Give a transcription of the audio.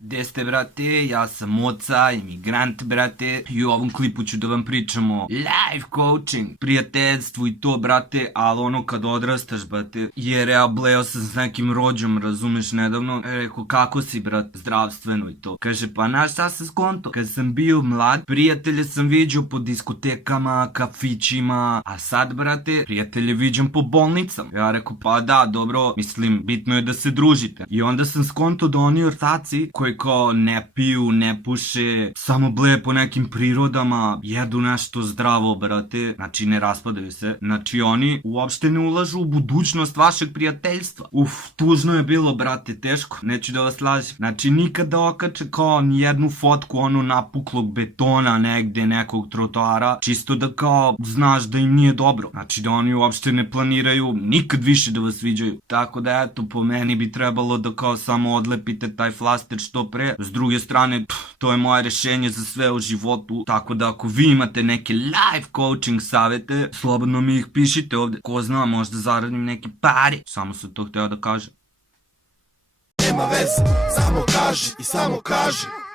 Gde ste, brate? Ja sam Oca, imigrant, brate, i u ovom klipu ću da vam pričam o life coaching, prijateljstvu i to, brate, ali ono kad odrastaš, brate, jer ja bleo sam s nekim rođom, razumeš, nedavno, rekao, kako si, brate, zdravstveno i to. Kaže, pa znaš šta sam skonto? Kad sam bio mlad, prijatelje sam viđao po diskotekama, kafićima, a sad, brate, prijatelje viđam po bolnicama. Ja rekao, pa da, dobro, mislim, bitno je da se družite. I onda sam skonto da oni ortaci koji kao ne piju, ne puše, samo bleje po nekim prirodama, jedu nešto zdravo, brate, znači ne raspadaju se, znači oni uopšte ne ulažu u budućnost vašeg prijateljstva. Tužno je bilo, brate, teško, neću da vas lažem. Znači nikad da okače kao nijednu fotku ono napuklog betona negde, nekog trotoara, čisto da kao znaš da im nije dobro. Znači da oni uopšte ne planiraju nikad više da vas viđaju. Tako da eto, po meni bi trebalo da kao samo odlepite taj flaster što pre. S druge strane, to je moje rešenje za sve u životu. Tako da ako vi imate neke life coaching savete, slobodno mi ih pišite ovde. Ko zna, možda zaradim neke pare. Samo sam to hteo da kažem. Nema veze, samo kaži i samo kaži.